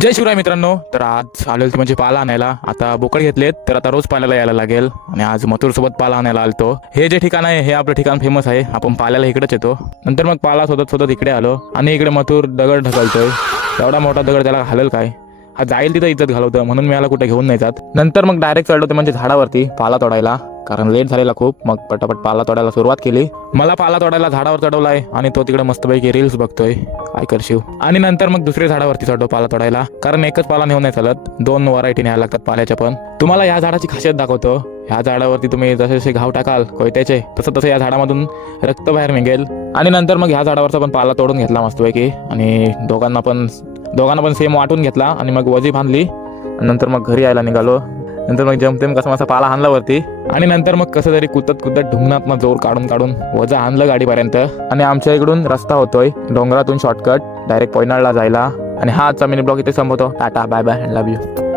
जय शिवराय मित्रांनो. तर आज आलो म्हणजे पाला आणायला. आता बोकड घेतलेत तर आता रोज पाल्याला यायला लागेल आणि आज मथुर सोबत पाला आणायला आलतो. हे जे ठिकाण आहे हे आपलं ठिकाण फेमस आहे. आपण पाल्याला इकडेच येतो. नंतर मग पाला शोधत इकडे आलो आणि इकडे मथुर दगड ढकलतोय. एवढा मोठा दगड त्याला घालेल काय? हा जाईल तिथं इज्जत घालवतं म्हणून मी याला कुठे घेऊन नाही जात. नंतर मग डायरेक्ट चढलो ते म्हणजे झाडावरती पाला तोडायला, कारण लेट झालेला खूप. मग पटापट पाला तोडायला सुरुवात केली. मला पाला तोडायला झाडावर चढवलाय आणि तो तिकडे मस्तपैकी रील्स बघतोय. काय करशीव? आणि नंतर मग दुसऱ्या झाडावरती चढलो पाला तोडायला, कारण एकच पाला नेऊन नाही चालत, 2 व्हरायटी न्यायला लागतात पाल्याच्या. पण तुम्हाला ह्या झाडाची खासियत दाखवतो. ह्या झाडावरती तुम्ही जसे जसे घाव टाकाल कोयत्याचे तसं तसं या झाडामधून रक्त बाहेर निघेल. आणि नंतर मग ह्या झाडावरचा पण पाला तोडून घेतला मस्तपैकी आणि दोघांना पण सेम वाटून घेतला आणि मग वजी बांधली. नंतर मग घरी यायला निघालो. नंतर मग जमतेम कसा मसा पाला आणला वरती आणि नंतर मग कसं तरी कुदत ढुंगणात मग जोर काढून वजा आणलं गाडीपर्यंत. आणि आमच्या इकडून रस्ता होतोय डोंगरातून शॉर्टकट डायरेक्ट पोयनाडला जायला. आणि हा आजचा मिनी ब्लॉग इथे संपवतो. Tata bye bye, love you.